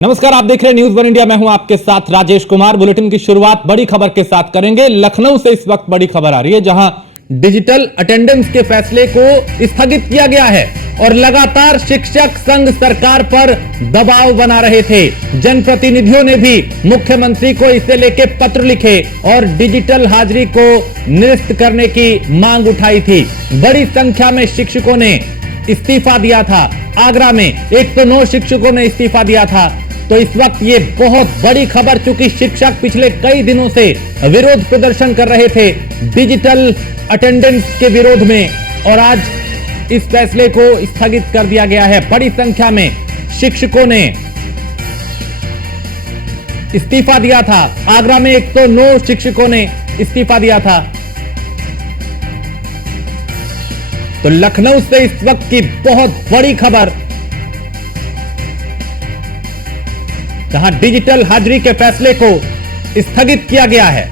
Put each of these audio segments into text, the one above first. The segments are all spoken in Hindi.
नमस्कार, आप देख रहे हैं न्यूज वन इंडिया। मैं हूं आपके साथ राजेश कुमार। बुलेटिन की शुरुआत बड़ी खबर के साथ करेंगे। लखनऊ से इस वक्त बड़ी खबर आ रही है, जहां डिजिटल अटेंडेंस के फैसले को स्थगित किया गया है और लगातार शिक्षक संघ सरकार पर दबाव बना रहे थे। जनप्रतिनिधियों ने भी मुख्यमंत्री को इसे लेकर पत्र लिखे और डिजिटल हाजिरी को निरस्त करने की मांग उठाई थी। बड़ी संख्या में शिक्षकों ने इस्तीफा दिया था। आगरा में 109 शिक्षकों ने इस्तीफा दिया था। तो इस वक्त ये बहुत बड़ी खबर, चूंकि शिक्षक पिछले कई दिनों से विरोध प्रदर्शन कर रहे थे डिजिटल अटेंडेंस के विरोध में, और आज इस फैसले को स्थगित कर दिया गया है। बड़ी संख्या में शिक्षकों ने इस्तीफा दिया था। आगरा में 109 शिक्षकों ने इस्तीफा दिया था। तो लखनऊ से इस वक्त की बहुत बड़ी खबर, जहां डिजिटल हाजिरी के फैसले को स्थगित किया गया है।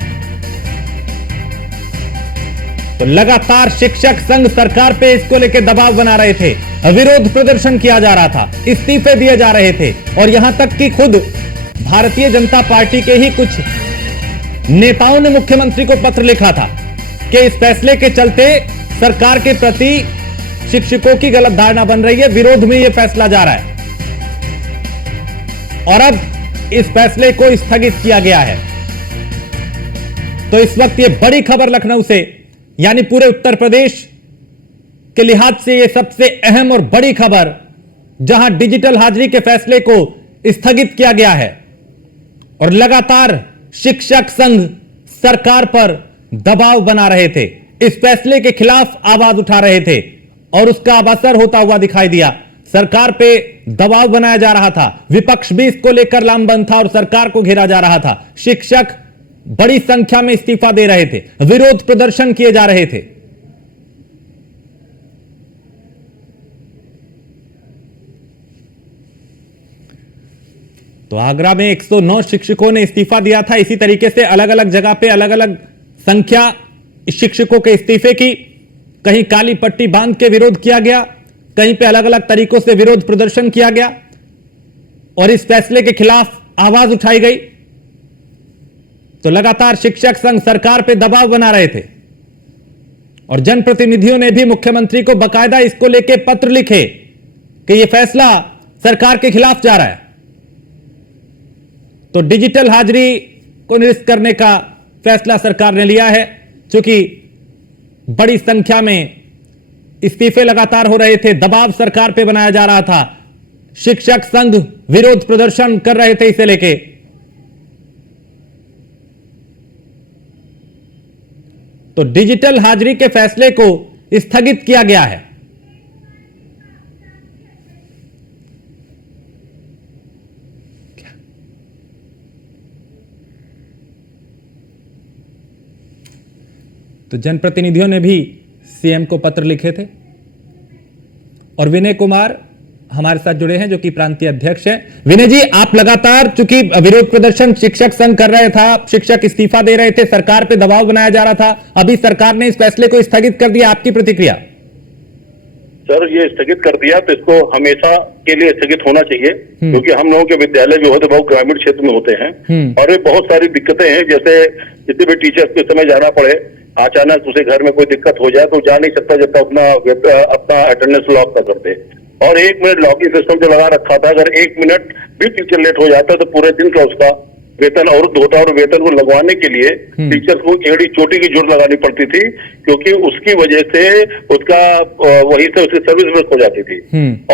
तो लगातार शिक्षक संघ सरकार पे इसको लेकर दबाव बना रहे थे, विरोध प्रदर्शन किया जा रहा था, इस्तीफे दिए जा रहे थे, और यहां तक कि खुद भारतीय जनता पार्टी के ही कुछ नेताओं ने मुख्यमंत्री को पत्र लिखा था कि इस फैसले के चलते सरकार के प्रति शिक्षकों की गलत धारणा बन रही है, विरोध में यह फैसला जा रहा है। और अब इस फैसले को स्थगित किया गया है। तो इस वक्त यह बड़ी खबर लखनऊ से, यानी पूरे उत्तर प्रदेश के लिहाज से यह सबसे अहम और बड़ी खबर, जहां डिजिटल हाजिरी के फैसले को स्थगित किया गया है और लगातार शिक्षक संघ सरकार पर दबाव बना रहे थे, इस फैसले के खिलाफ आवाज उठा रहे थे, और उसका अब असर होता हुआ दिखाई दिया। सरकार पे दबाव बनाया जा रहा था, विपक्ष भी इसको लेकर लामबंद था और सरकार को घेरा जा रहा था। शिक्षक बड़ी संख्या में इस्तीफा दे रहे थे, विरोध प्रदर्शन किए जा रहे थे। तो आगरा में 109 शिक्षकों ने इस्तीफा दिया था। इसी तरीके से अलग अलग जगह पे अलग अलग संख्या शिक्षकों के इस्तीफे की, कहीं काली पट्टी बांध के विरोध किया गया, कहीं पे अलग अलग तरीकों से विरोध प्रदर्शन किया गया, और इस फैसले के खिलाफ आवाज उठाई गई। तो लगातार शिक्षक संघ सरकार पे दबाव बना रहे थे, और जनप्रतिनिधियों ने भी मुख्यमंत्री को बाकायदा इसको लेके पत्र लिखे कि यह फैसला सरकार के खिलाफ जा रहा है। तो डिजिटल हाजिरी को निरस्त करने का फैसला सरकार ने लिया है। चूंकि बड़ी संख्या में इस्तीफे लगातार हो रहे थे, दबाव सरकार पे बनाया जा रहा था, शिक्षक संघ विरोध प्रदर्शन कर रहे थे इसे लेके। तो डिजिटल हाजिरी के फैसले को स्थगित किया गया है। तो जनप्रतिनिधियों ने भी सीएम को पत्र लिखे थे, और विनय कुमार हमारे साथ जुड़े हैं, जो कि प्रांतीय अध्यक्ष हैं। विनय जी, आप लगातार, चूंकि विरोध प्रदर्शन शिक्षक संघ कर रहे था, शिक्षक इस्तीफा दे रहे थे, सरकार पे दबाव बनाया जा रहा था, अभी सरकार ने इस फैसले को स्थगित कर दिया, आपकी प्रतिक्रिया? सर, ये स्थगित कर दिया तो इसको हमेशा के लिए स्थगित होना चाहिए, क्योंकि हम लोगों के विद्यालय जो होते बहुत ग्रामीण क्षेत्र में होते हैं, और ये बहुत सारी दिक्कतें हैं। जैसे किसी भी टीचर्स के समय जाना पड़े, अचानक उसे घर में कोई दिक्कत हो जाए तो जा नहीं सकता जब तक अपना अटेंडेंस लॉक कर करते। और 1 मिनट लॉकिंग सिस्टम जो लगा रखा था, अगर 1 मिनट भी टीचर लेट हो जाता है तो पूरे दिन का उसका वेतन अवरुद्ध होता है, और वेतन को लगवाने के लिए टीचर को एड़ी चोटी की जोर लगानी पड़ती थी, क्योंकि उसकी वजह से उसका वहीं से उसकी सर्विस मिस हो जाती थी।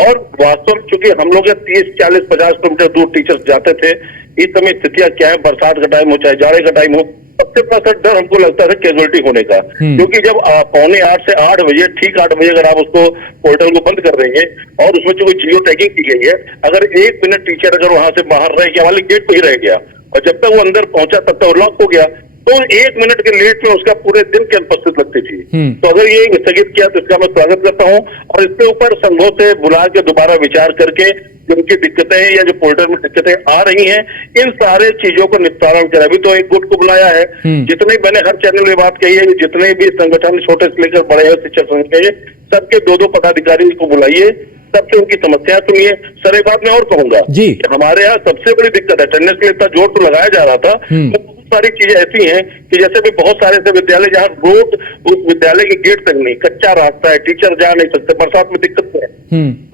और वास्तव में चूंकि हम लोग 30, 40, 50 किलोमीटर दूर टीचर्स जाते थे। इस समय स्थितियां क्या है, बरसात का टाइम हो चाहे जाड़े का टाइम हो, सबसे बड़ा डर हमको लगता था कैजुअलिटी होने का, क्योंकि जब 7:45 से 8 बजे, ठीक 8 बजे अगर आप उसको पोर्टल को बंद कर देंगे, और उसमें जो जियो टैगिंग की गई है, अगर 1 मिनट टीचर अगर वहां से बाहर रह गया, वाले गेट पे ही रह गया, और जब तक वो अंदर पहुंचा तब तक लॉक हो गया, तो 1 मिनट के लेट में उसका पूरे दिन की अनुपस्थित लगती थी। तो अगर ये स्थगित किया तो इसका मैं स्वागत करता हूँ, और इसके ऊपर संघों से बुला के दोबारा विचार करके जो उनकी दिक्कतें या जो पोर्टल में दिक्कतें आ रही हैं, इन सारे चीजों को निस्तारण करें। अभी तो एक गुट को बुलाया है, जितने मैंने हर चैनल में बात कही है, जितने भी संगठन छोटे से लेकर बड़े हैं शिक्षक संघ के, सबके 2-2 पदाधिकारी को बुलाइए, सबसे उनकी समस्या सुनिए। सर एक बात मैं और कहूंगा जी, हमारे यहाँ सबसे बड़ी दिक्कत है, अटेंडेंस के लिए इतना जोर तो लगाया जा रहा था, बहुत सारी चीजें ऐसी हैं कि जैसे भी बहुत सारे ऐसे विद्यालय जहाँ रोड उस विद्यालय के गेट तक नहीं, कच्चा रास्ता है, टीचर जा नहीं सकते, बरसात में दिक्कत है।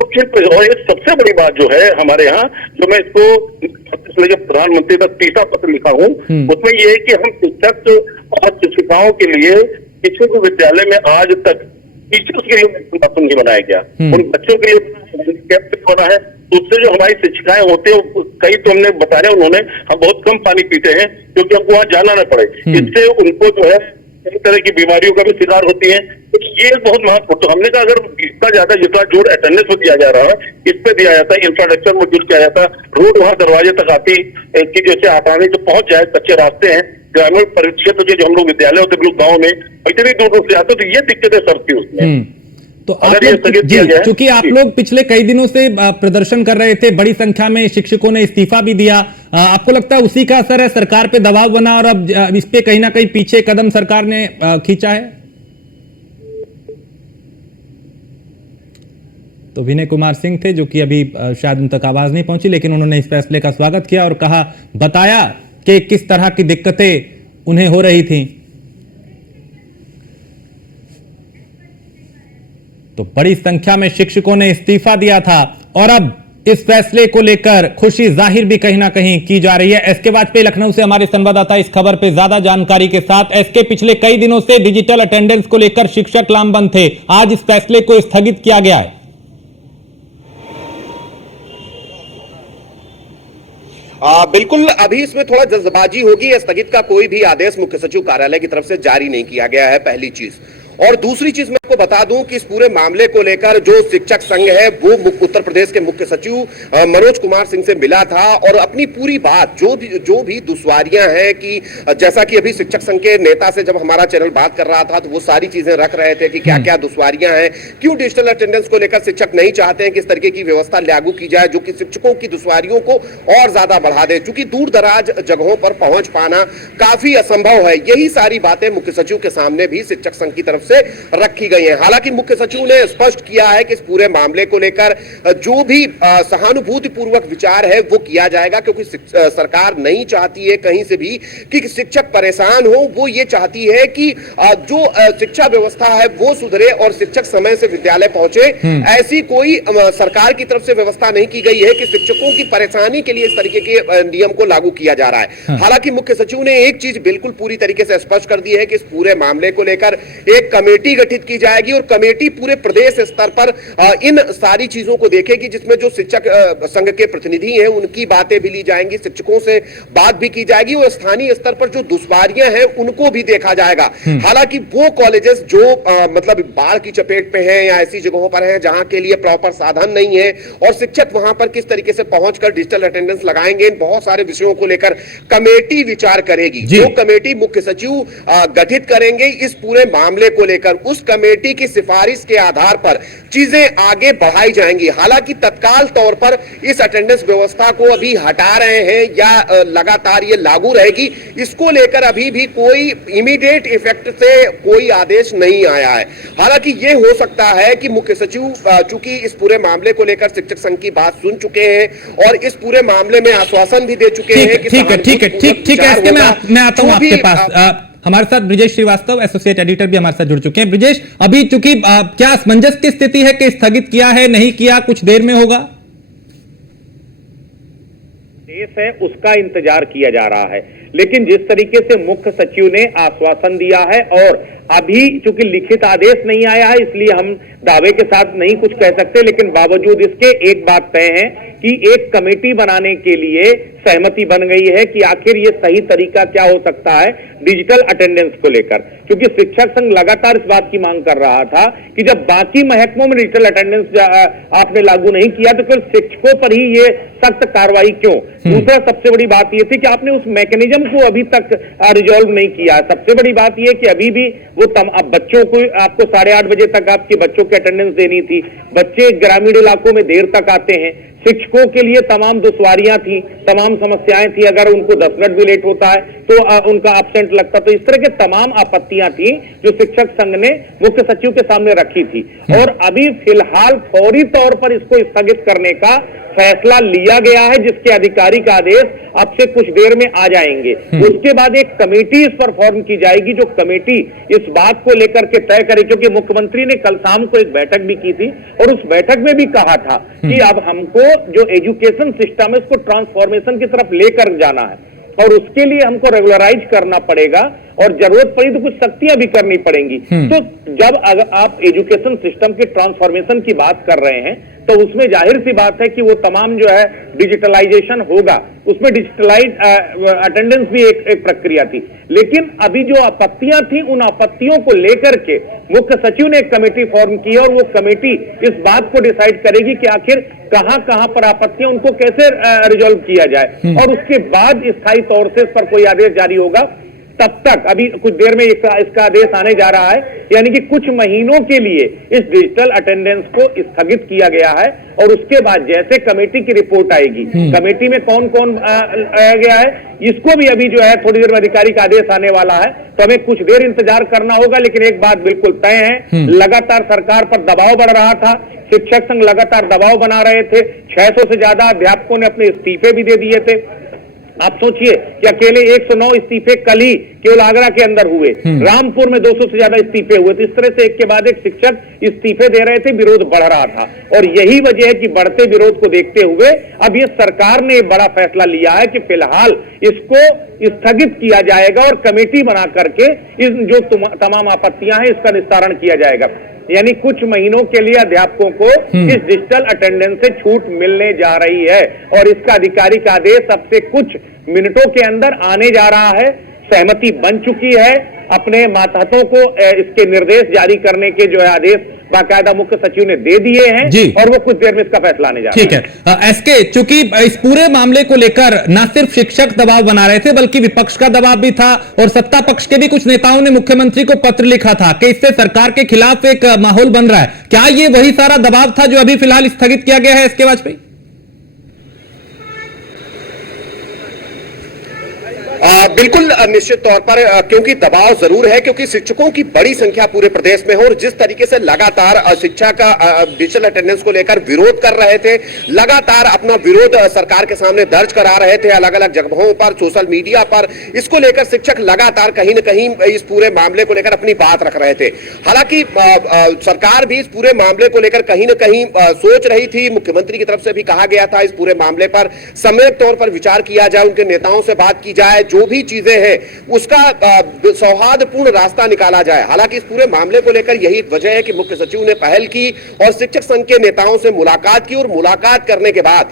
और ये सबसे बड़ी बात जो है हमारे यहाँ, जो मैं इसको लेकर प्रधानमंत्री तक तीसरा पत्र लिखा हूँ, उसमें ये है कि हम शिक्षक और शिक्षिकाओं के लिए किसी भी विद्यालय में आज तक टीचर्स के लिए बाथरूम नहीं बनाया गया, उन बच्चों के लिए बना है। उससे जो हमारी शिक्षिकाएं होती है, कई तो हमने बताया उन्होंने, हम बहुत कम पानी पीते हैं क्योंकि हमको वहां जाना न पड़े, इससे उनको जो है कई तरह की बीमारियों का भी शिकार होती हैं। तो ये बहुत महत्वपूर्ण। तो हमने कहा अगर इतना ज्यादा जितना जोर अटेंडेंस में दिया जा रहा है, इस पे दिया जाता है, इंफ्रास्ट्रक्चर में जोर किया जाता है, रोड वहां दरवाजे तक आती कि जैसे आसानी से पहुंच जाए, कच्चे रास्ते हैं, ग्रामीण परिक्षेत्र के जो हम लोग विद्यालय होते हैं गाँव में इतनी दूर से आते, तो ये दिक्कतें सरती उसमें। तो आप लोग जी, चूंकि आप लोग पिछले कई दिनों से प्रदर्शन कर रहे थे, बड़ी संख्या में शिक्षकों ने इस्तीफा भी दिया, आपको लगता है उसी का असर है, सरकार पे दबाव बना और अब इस पे कहीं ना कहीं पीछे कदम सरकार ने खींचा है? तो विनय कुमार सिंह थे जो कि अभी शायद उन तक आवाज नहीं पहुंची, लेकिन उन्होंने इस फैसले का स्वागत किया और कहा, बताया कि किस तरह की दिक्कतें उन्हें हो रही थी। तो बड़ी संख्या में शिक्षकों ने इस्तीफा दिया था और अब इस फैसले को लेकर खुशी जाहिर भी कहीं ना कहीं की जा रही है। एसके वाजपेयी लखनऊ से हमारे संवाददाता इस खबर पे ज्यादा जानकारी के साथ। एसके, पिछले कई दिनों से डिजिटल अटेंडेंस को लेकर शिक्षक लामबंद थे, आज इस फैसले को स्थगित किया गया है। बिल्कुल, अभी इसमें थोड़ा जल्दबाजी होगी। स्थगित का कोई भी आदेश मुख्य सचिव कार्यालय की तरफ से जारी नहीं किया गया है, पहली चीज। और दूसरी चीज मैं आपको बता दूं कि इस पूरे मामले को लेकर जो शिक्षक संघ है वो उत्तर प्रदेश के मुख्य सचिव मनोज कुमार सिंह से मिला था और अपनी पूरी बात जो भी दुश्वारियां हैं, कि जैसा कि अभी शिक्षक संघ के नेता से जब हमारा चैनल बात कर रहा था तो वो सारी चीजें रख रहे थे कि क्या क्या दुश्वारियां हैं, क्यों डिजिटल अटेंडेंस को लेकर शिक्षक नहीं चाहते हैं कि इस तरीके की व्यवस्था लागू की जाए जो कि शिक्षकों की दुश्वारियों को और ज्यादा बढ़ा दे, क्योंकि दूर दराज जगहों पर पहुंच पाना काफी असंभव है। यही सारी बातें मुख्य सचिव के सामने भी शिक्षक संघ की तरफ से रखी गई है। हालांकि मुख्य सचिव ने स्पष्ट किया है कि इस पूरे मामले को लेकर जो भी सहानुभूतिपूर्वक विचार है वो किया जाएगा, क्योंकि सरकार नहीं चाहती है कहीं से भी कि शिक्षक परेशान हो। वो ये चाहती है कि जो शिक्षा व्यवस्था है वो सुधरे और शिक्षक समय से विद्यालय पहुंचे। ऐसी कोई सरकार की तरफ से व्यवस्था नहीं की गई है कि शिक्षकों की परेशानी के लिए इस तरीके के नियम को लागू किया जा रहा है। हालांकि मुख्य सचिव ने एक चीज बिल्कुल पूरी तरीके से स्पष्ट कर दी है कि इस पूरे मामले को लेकर एक कमेटी गठित की जाएगी और कमेटी पूरे प्रदेश स्तर पर इन सारी चीजों को देखेगी, जिसमें जो शिक्षक संघ के प्रतिनिधि हैं उनकी बातें भी ली जाएंगी, शिक्षकों से बात भी की जाएगी और स्थानीय स्तर पर जो दुश्वारियां हैं उनको भी देखा जाएगा। हालांकि वो कॉलेजेस जो मतलब बाढ़ की चपेट पे हैं या ऐसी जगहों पर हैं जहां के लिए प्रॉपर साधन नहीं है और शिक्षक वहां पर किस तरीके से पहुंचकर डिजिटल अटेंडेंस लगाएंगे, इन बहुत सारे विषयों को लेकर कमेटी विचार करेगी। जो कमेटी मुख्य सचिव गठित करेंगे इस पूरे मामले को लेकर, उस कमेटी की सिफारिश के आधार पर चीजें आगे बढ़ाई जाएंगी। हालांकि तत्काल तौर पर इस अटेंडेंस व्यवस्था को अभी हटा रहे हैं या लगातार ये लागू रहेगी, इसको लेकर अभी भी कोई इमीडिएट इफेक्ट से कोई आदेश नहीं आया है। हालांकि ये हो सकता है कि मुख्य सचिव चूंकि इस पूरे मामले को लेकर शिक्षक संघ की बात सुन चुके हैं और इस पूरे मामले में आश्वासन भी दे चुके हैं कि ठीक है, मैं आता हूं आपके पास। हमारे साथ ब्रिजेश श्रीवास्तव एसोसिएट एडिटर भी हमारे साथ जुड़ चुके हैं। ब्रिजेश, अभी चूंकि क्या असमंजस की स्थिति है कि स्थगित किया है, नहीं किया, कुछ देर में होगा? देश है उसका इंतजार किया जा रहा है, लेकिन जिस तरीके से मुख्य सचिव ने आश्वासन दिया है और अभी चूंकि लिखित आदेश नहीं आया है इसलिए हम दावे के साथ नहीं कुछ कह सकते, लेकिन बावजूद इसके एक बात तय है कि एक कमेटी बनाने के लिए सहमति बन गई है कि आखिर ये सही तरीका क्या हो सकता है डिजिटल अटेंडेंस को लेकर, क्योंकि शिक्षक संघ लगातार इस बात की मांग कर रहा था कि जब बाकी महकमों में डिजिटल अटेंडेंस आपने लागू नहीं किया तो फिर शिक्षकों पर ही ये सख्त कार्रवाई क्यों। दूसरा सबसे बड़ी बात ये थी कि आपने उस मैकेनिज्म को अभी तक रिजॉल्व नहीं किया। सबसे बड़ी बात ये कि अभी भी वो अब बच्चों को आपको 8:30 बजे तक आपके बच्चों की अटेंडेंस देनी थी, बच्चे ग्रामीण इलाकों में देर तक आते हैं, शिक्षकों के लिए तमाम दुश्वारियां थी, तमाम समस्याएं थी, अगर उनको 10 मिनट भी लेट होता है तो उनका एब्सेंट लगता। तो इस तरह के तमाम आपत्तियां थी जो शिक्षक संघ ने मुख्य सचिव के सामने रखी थी और अभी फिलहाल फौरी तौर पर इसको स्थगित करने का फैसला लिया गया है, जिसके आधिकारिक आदेश अब से कुछ देर में आ जाएंगे। उसके बाद एक कमेटी इस पर फॉर्म की जाएगी जो कमेटी इस बात को लेकर के तय करे, क्योंकि मुख्यमंत्री ने कल शाम को एक बैठक भी की थी और उस बैठक में भी कहा था कि अब हमको जो एजुकेशन सिस्टम है उसको ट्रांसफॉर्मेशन की तरफ लेकर जाना है और उसके लिए हमको रेगुलराइज करना पड़ेगा और जरूरत पड़ी तो कुछ सख्तियां भी करनी पड़ेंगी। तो जब अगर आप एजुकेशन सिस्टम के ट्रांसफॉर्मेशन की बात कर रहे हैं तो उसमें जाहिर सी बात है कि वो तमाम जो है डिजिटलाइजेशन होगा, उसमें डिजिटलाइज अटेंडेंस भी एक प्रक्रिया थी। लेकिन अभी जो आपत्तियां थी उन आपत्तियों को लेकर के मुख्य सचिव ने एक कमेटी फॉर्म की है और वो कमेटी इस बात को डिसाइड करेगी कि आखिर कहां पर आपत्तियां उनको कैसे रिजॉल्व किया जाए और उसके बाद स्थायी तौर से इस पर कोई आदेश जारी होगा। तब तक अभी कुछ देर में इसका आदेश आने जा रहा है, यानी कि कुछ महीनों के लिए इस डिजिटल अटेंडेंस को स्थगित किया गया है और उसके बाद जैसे कमेटी की रिपोर्ट आएगी, कमेटी में कौन कौन आया गया है इसको भी अभी जो है थोड़ी देर में आधिकारिक आदेश आने वाला है, तो हमें कुछ देर इंतजार करना होगा। लेकिन एक बात बिल्कुल तय है, लगातार सरकार पर दबाव बढ़ रहा था, शिक्षक संघ लगातार दबाव बना रहे थे, 600 से ज्यादा अध्यापकों ने अपने इस्तीफे भी दे दिए थे। आप सोचिए कि अकेले 109 इस्तीफे कल ही केवल आगरा के अंदर हुए, रामपुर में 200 से ज्यादा इस्तीफे हुए। तो इस तरह से एक के बाद एक शिक्षक इस्तीफे दे रहे थे, विरोध बढ़ रहा था और यही वजह है कि बढ़ते विरोध को देखते हुए अब ये सरकार ने बड़ा फैसला लिया है कि फिलहाल इसको स्थगित किया जाएगा और कमेटी बना करके इस जो तमाम आपत्तियां हैं इसका निस्तारण किया जाएगा। यानी कुछ महीनों के लिए अध्यापकों को इस डिजिटल अटेंडेंस से छूट मिलने जा रही है और इसका आधिकारिक आदेश अब से कुछ मिनटों के अंदर आने जा रहा है। सहमति बन चुकी है, अपने मातहतों को इसके निर्देश जारी करने के जो है आदेश बाकायदा मुख्य सचिव ने दे दिए हैं और वो कुछ देर में इसका फैसला आने जा रहा है। ठीक है एसके, चूंकि इस पूरे मामले को लेकर न सिर्फ शिक्षक दबाव बना रहे थे बल्कि विपक्ष का दबाव भी था और सत्ता पक्ष के भी कुछ नेताओं ने मुख्यमंत्री को पत्र लिखा था कि इससे सरकार के खिलाफ एक माहौल बन रहा है। क्या ये वही सारा दबाव था जो अभी फिलहाल स्थगित किया गया है एसके वाजपेयी? बिल्कुल निश्चित तौर पर क्योंकि दबाव जरूर है, क्योंकि शिक्षकों की बड़ी संख्या पूरे प्रदेश में है और जिस तरीके से लगातार शिक्षा का डिजिटल अटेंडेंस को लेकर विरोध कर रहे थे, लगातार अपना विरोध सरकार के सामने दर्ज करा रहे थे अलग अलग जगहों पर, सोशल मीडिया पर। इसको लेकर शिक्षक लगातार कहीं न कहीं इस पूरे मामले को लेकर अपनी बात रख रहे थे। हालांकि सरकार भी इस पूरे मामले को लेकर कहीं न कहीं सोच रही थी, मुख्यमंत्री की तरफ से भी कहा गया था इस पूरे मामले पर सम्यक तौर पर विचार किया जाए, उनके नेताओं से बात की जाए, जो भी चीजें हैं उसका सौहार्दपूर्ण रास्ता निकाला जाए। हालांकि इस पूरे मामले को लेकर यही वजह है कि मुख्य सचिव ने पहल की और शिक्षक संघ के नेताओं से मुलाकात की और मुलाकात करने के बाद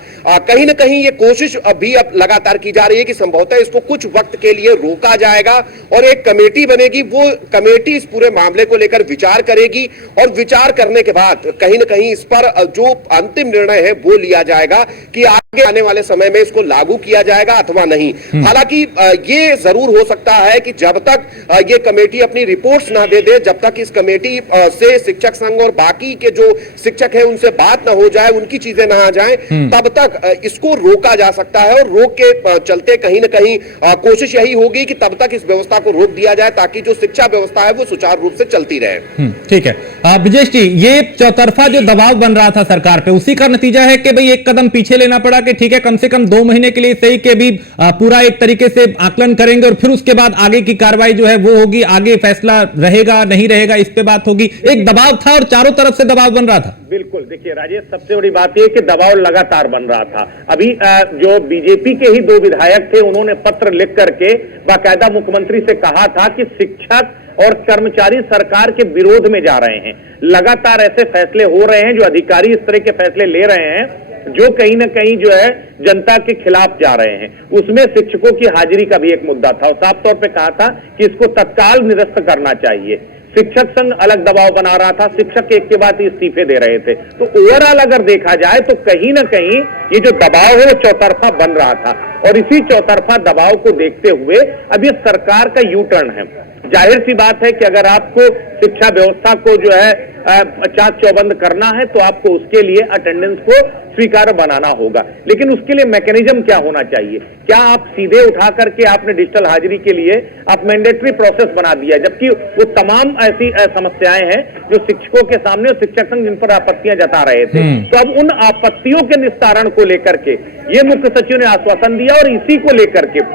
कहीं ना कहीं ये कोशिश अभी अब लगातार की जा रही है कि संभवतः इसको कुछ वक्त के लिए रोका जाएगा और एक कमेटी बनेगी। वो कमेटी इस पूरे मामले को लेकर विचार करेगी और विचार करने के बाद कहीं ना कहीं इस पर जो अंतिम निर्णय है वो लिया जाएगा कि आगे आने वाले समय में इसको लागू किया जाएगा अथवा नहीं। हालांकि ये जरूर हो सकता है कि जब तक ये कमेटी अपनी रिपोर्ट्स ना दे दे, जब तक इस कमेटी से शिक्षक संघ और बाकी के जो शिक्षक हैं उनसे बात ना हो जाए, उनकी चीजें ना आ जाए, तब तक इसको रोका जा सकता है। और रोक के चलते कहीं ना कहीं कोशिश यही होगी कि तब तक इस व्यवस्था को रोक दिया जाए ताकि जो शिक्षा व्यवस्था है वो सुचारू रूप से चलती रहे। ठीक है ब्रिजेश जी, ये चौतरफा जो दबाव बन रहा था सरकार पे, उसी का नतीजा है कि भाई एक कदम पीछे लेना पड़ा कि ठीक है कम से कम 2 महीने के लिए सही के भी पूरा एक तरीके से आकलन करेंगे और फिर उसके बाद आगे की कार्रवाई जो है वो होगी, आगे फैसला रहेगा नहीं रहेगा इस पे बात होगी। एक दबाव था और चारों तरफ से दबाव बन रहा था। बिल्कुल, देखिए राजेश, सबसे बड़ी बात यह कि दबाव लगातार बन रहा था। अभी जो बीजेपी के ही 2 विधायक थे उन्होंने पत्र लिख करके बाकायदा मुख्यमंत्री से कहा था कि शिक्षक और कर्मचारी सरकार के विरोध में जा रहे हैं। लगातार ऐसे फैसले हो रहे हैं, जो अधिकारी इस तरह के फैसले ले रहे हैं जो कहीं ना कहीं जो है जनता के खिलाफ जा रहे हैं। उसमें शिक्षकों की हाजिरी का भी एक मुद्दा था और साफ तौर पे कहा था कि इसको तत्काल निरस्त करना चाहिए। शिक्षक संघ अलग दबाव बना रहा था, शिक्षक एक के बाद इस्तीफे दे रहे थे। तो ओवरऑल अगर देखा जाए तो कहीं ना कहीं ये जो दबाव है वो चौतरफा बन रहा था और इसी चौतरफा दबाव को देखते हुए अब ये सरकार का यू टर्न है। जाहिर सी बात है कि अगर आपको शिक्षा व्यवस्था को जो है चाक चौबंद करना है तो आपको उसके लिए अटेंडेंस को स्वीकार्य बनाना होगा, लेकिन उसके लिए मैकेनिज्म क्या होना चाहिए? क्या आप सीधे उठा करके आपने डिजिटल हाजिरी के लिए आप मैंडेटरी प्रोसेस बना दिया, जबकि वो तमाम ऐसी समस्याएं हैं जो शिक्षकों के सामने और शिक्षक संघ जिन पर आपत्तियां जता रहे थे। तो अब उन आपत्तियों के निस्तारण को लेकर के ये मुख्य सचिव ने आश्वासन दिया और इसी को लेकर के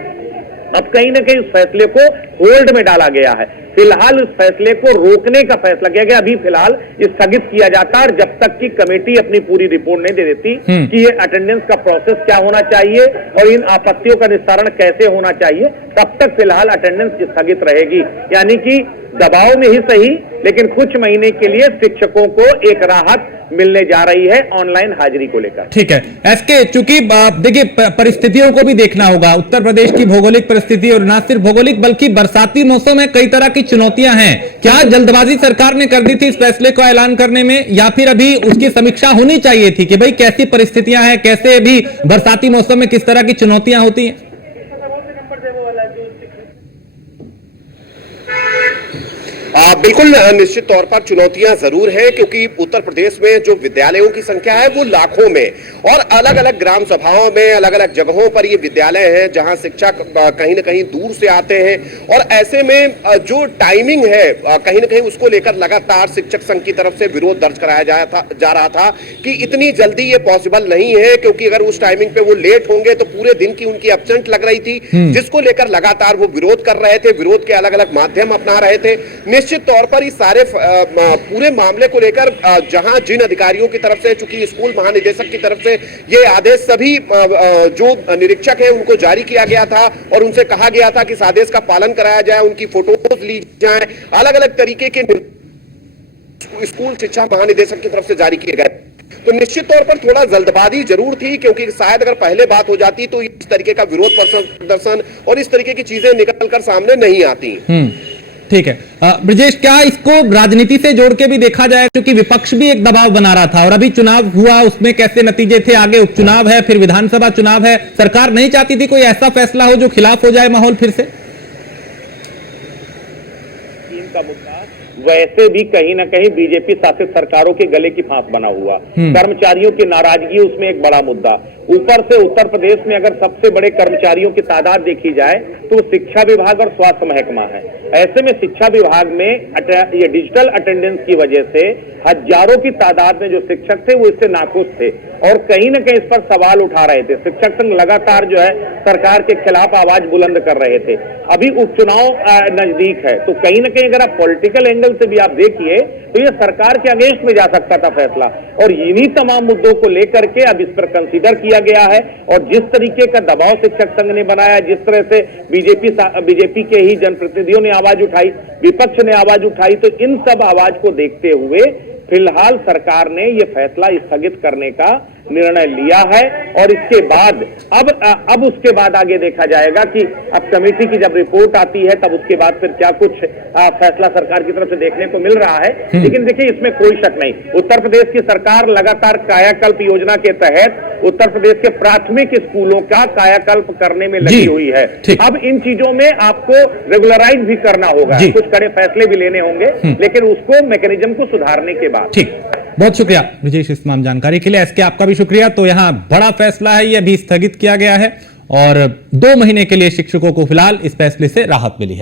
अब कहीं ना कहीं उस फैसले को होल्ड में डाला गया है। फिलहाल उस फैसले को रोकने का फैसला किया गया, अभी फिलहाल स्थगित किया जाता है और जब तक कि कमेटी अपनी पूरी रिपोर्ट नहीं दे देती कि ये अटेंडेंस का प्रोसेस क्या होना चाहिए और इन आपत्तियों का निस्तारण कैसे होना चाहिए, तब तक फिलहाल अटेंडेंस स्थगित रहेगी। यानी कि दबाव में ही सही, लेकिन कुछ महीने के लिए शिक्षकों को एक राहत मिलने जा रही है ऑनलाइन हाजिरी को लेकर। ठीक है एसके, चूंकि देखिए परिस्थितियों को भी देखना होगा, उत्तर प्रदेश की भौगोलिक परिस्थिति और न सिर्फ भौगोलिक बल्कि बरसाती मौसम में कई तरह की चुनौतियां हैं। क्या जल्दबाजी सरकार ने कर दी थी इस फैसले को ऐलान करने में, या फिर अभी उसकी समीक्षा होनी चाहिए थी कि भाई कैसी परिस्थितियां हैं, कैसे अभी बरसाती मौसम में किस तरह की चुनौतियां होती हैं? बिल्कुल निश्चित तौर पर चुनौतियां जरूर हैं, क्योंकि उत्तर प्रदेश में जो विद्यालयों की संख्या है वो लाखों में और अलग अलग ग्राम सभाओं में अलग अलग जगहों पर ये विद्यालय हैं जहां शिक्षक कहीं ना कहीं दूर से आते हैं और ऐसे में जो टाइमिंग है कहीं ना कहीं उसको लेकर लगातार शिक्षक संघ की तरफ से विरोध दर्ज कराया जा रहा था कि इतनी जल्दी ये पॉसिबल नहीं है, क्योंकि अगर उस टाइमिंग पे वो लेट होंगे तो पूरे दिन की उनकी एब्सेंट लग रही थी, जिसको लेकर लगातार वो विरोध कर रहे थे, विरोध के अलग अलग माध्यम अपना रहे थे। निश्चित तौर पर इस सारे पूरे मामले को लेकर जहां जिन अधिकारियों की तरफ से, चूंकि स्कूल महानिदेशक की तरफ से ये आदेश सभी जो निरीक्षक हैं उनको जारी किया गया था और उनसे कहा गया था कि इस आदेश का पालन कराया जाए, उनकी फोटोज ली जाए, अलग अलग तरीके के स्कूल शिक्षा महानिदेशक की तरफ से जारी किए गए। तो निश्चित तौर पर थोड़ा जल्दबाजी जरूर थी, क्योंकि शायद अगर पहले बात हो जाती तो इस तरीके का विरोध प्रदर्शन और इस तरीके की चीजें निकल कर सामने नहीं आती। ठीक है ब्रजेश, क्या इसको राजनीति से जोड़ के भी देखा जाए, क्योंकि विपक्ष भी एक दबाव बना रहा था और अभी चुनाव हुआ, उसमें कैसे नतीजे थे, आगे उपचुनाव है, फिर विधानसभा चुनाव है, सरकार नहीं चाहती थी कोई ऐसा फैसला हो जो खिलाफ हो जाए माहौल फिर से? का मुद्दा वैसे भी कहीं ना कहीं बीजेपी शासित सरकारों के गले की फांस बना हुआ, कर्मचारियों की नाराजगी उसमें एक बड़ा मुद्दा। ऊपर से उत्तर प्रदेश में अगर सबसे बड़े कर्मचारियों की तादाद देखी जाए तो शिक्षा विभाग और स्वास्थ्य महकमा है। ऐसे में शिक्षा विभाग में ये डिजिटल अटेंडेंस की वजह से हजारों की तादाद में जो शिक्षक थे वो इससे नाखुश थे और कहीं ना कहीं इस पर सवाल उठा रहे थे। शिक्षक संघ लगातार जो है सरकार के खिलाफ आवाज बुलंद कर रहे थे। अभी उपचुनाव नजदीक है तो कहीं ना कहीं अगर आप पॉलिटिकल एंगल से भी आप देखिए तो ये सरकार के अगेंस्ट में जा सकता था फैसला, और इन्हीं तमाम मुद्दों को लेकर के अब इस पर कंसीडर किया गया है। और जिस तरीके का दबाव शिक्षक संघ ने बनाया, जिस तरह से बीजेपी के ही जनप्रतिनिधियों ने आवाज उठाई, विपक्ष ने आवाज उठाई, तो इन सब आवाज को देखते हुए फिलहाल सरकार ने यह फैसला स्थगित करने का निर्णय लिया है और इसके बाद अब उसके बाद आगे देखा जाएगा कि अब कमेटी की जब रिपोर्ट आती है तब उसके बाद फिर क्या कुछ फैसला सरकार की तरफ से देखने को मिल रहा है। लेकिन देखिए इसमें कोई शक नहीं, उत्तर प्रदेश की सरकार लगातार कायाकल्प योजना के तहत उत्तर प्रदेश के प्राथमिक स्कूलों का कायाकल्प करने में लगी हुई है। अब इन चीजों में आपको रेगुलराइज भी करना होगा, कुछ कड़े फैसले भी लेने होंगे, लेकिन उसको मैकेनिज्म को सुधारने के बाद। ठीक, बहुत शुक्रिया ब्रजेश इस तमाम जानकारी के लिए। एसके आपका भी शुक्रिया। तो यहां बड़ा फैसला है, यह भी स्थगित किया गया है और 2 महीने के लिए शिक्षकों को फिलहाल इस फैसले से राहत मिली है।